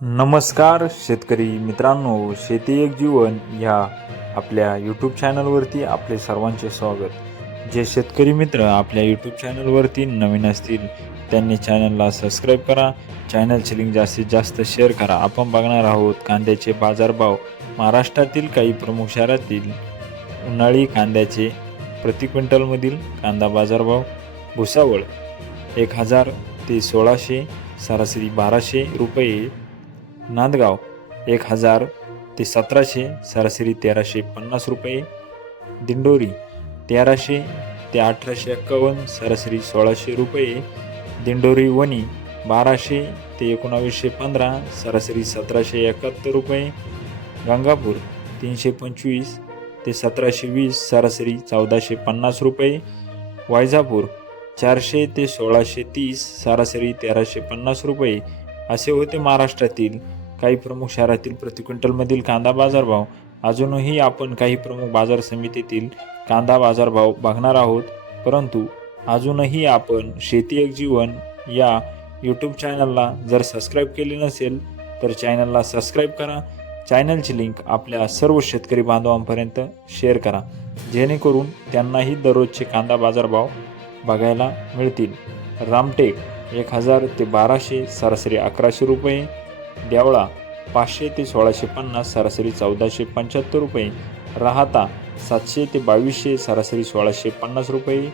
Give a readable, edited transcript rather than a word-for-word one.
नमस्कार शेतकरी मित्रांनो, शेती एक जीवन ह्या आपल्या यूट्यूब चॅनलवरती आपले सर्वांचे स्वागत। जे शेतकरी मित्र आपल्या यूट्यूब चॅनलवरती नवीन असतील त्यांनी चॅनलला सबस्क्राईब करा, चॅनलची लिंक जास्तीत जास्त शेअर करा। आपण बघणार आहोत कांद्याचे बाजारभाव, महाराष्ट्रातील काही प्रमुख शहरातील उन्हाळी कांद्याचे प्रति क्विंटलमधील कांदा बाजारभाव। भुसावळ 1000 ते 1600, सरासरी 1200 रुपये। नांदगाव 1000 ते 1700, सरासरी 1350 रुपये। दिंडोरी 1300 ते 1851, सरासरी 1600 रुपये। दिंडोरी वणी 1200 ते 1915, सरासरी 1771 रुपये। गंगापूर 325 ते 1720, सरासरी 1450 रुपये। वैजापूर 400 ते 1630, सरासरी 1350 रुपये। असे होते महाराष्ट्रातील काही प्रमुख शहरातील प्रति क्विंटलमधील कांदा बाजारभाव। अजूनही आपण काही प्रमुख बाजार समितीतील कांदा बाजारभाव बघणार आहोत, परंतु अजूनही आपण शेती एक जीवन या यूट्यूब चॅनलला जर सबस्क्राईब केले नसेल तर चॅनलला सबस्क्राईब करा। चॅनलची लिंक आपल्या सर्व शेतकरी बांधवांपर्यंत शेअर करा, जेणेकरून त्यांनाही दररोजचे कांदा बाजारभाव बघायला मिळतील। रामटेक 1000 ते 1200, सरासरी 1100 रुपये। देवळा 500 ते 1650, सरासरी 1475 रुपये। राहाता 700 ते 2200, सरासरी 1650 रुपये।